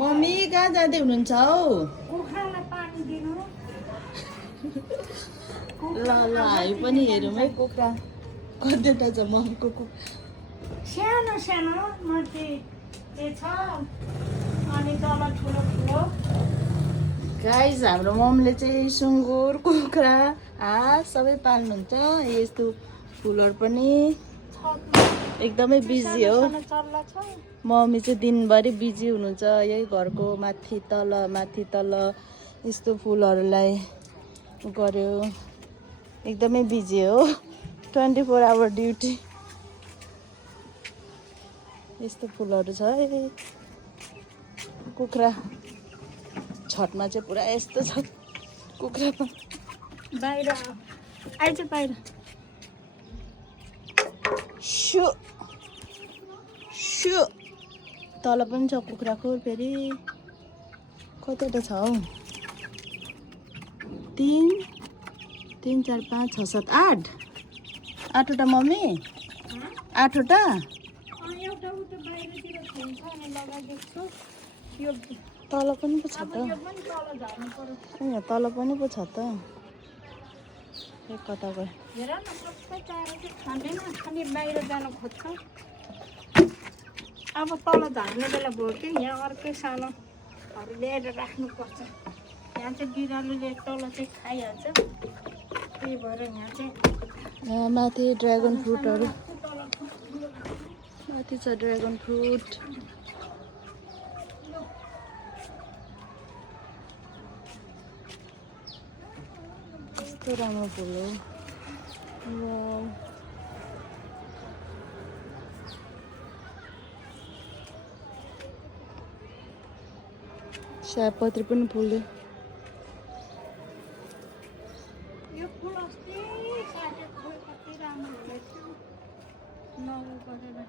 Mummy कहाँ जाँदै हुनुहुन्छ हौ? कुखुरालाई पानी दिनु। ल ल हामी पनि हेरौँ है कुखुरा कतिवटा छ मम्मीको सानो सानो माथि छ अनि तल ठुलो ठुलो। गाइस हाम्रो मम्मीले चाहिँ सुँगुर कुखुरा हाँस सबै पाल्नुहुन्छ। यस्तो फुलहरू पनि एकदमै बिजी हो। चल्ला छ। मम्मी चाहिँ दिनभरि बिजी हुनुहुन्छ यही घरको माथि तल यस्तो फुलहरूलाई गर्यो। एकदमै बिजी हो 24 आवर ड्युटी। यस्तो फुलहरू छ है। कुखुरा छतमा चाहिँ पुरा यस्तो छ कुखुरा पनि बाहिर आइज बाहिर। सु सु तल पनि छ कुखुराको फेरि कतिवटा छ हौ 3 4 5 6 7 8 8वटा मम्मी 8वटा। एउटा उता बाहिरतिर थुन्छ अनि लगाइदिएको छु। यो तल पनि पो छ अब त। यो पनि तल झार्नु पर्यो। यहाँ तल पनि पो छ त। कता गयो? हेर न सबै चारो चाहिँ खाँदैन खालि बाहिर जान खोज्छ। अब तल झार्ने बेला भयो कि यहाँ अर्कै सानोहरू ल्याएर राख्नुपर्छ। यहाँ चाहिँ बिरालोले तल चाहिँ खाइहाल्छ। त्यही भएर यहाँ चाहिँ यहाँ माथि ड्र्यागन फ्रुटहरू तल माथि छ ड्र्यागन फ्रुट। कस्तो राम्रो फुल हो। वाउ। सयपत्री पनि फुल्यो। यो फुल अस्ति साथी कति राम्रो हुँदैथ्यो नउ गरेर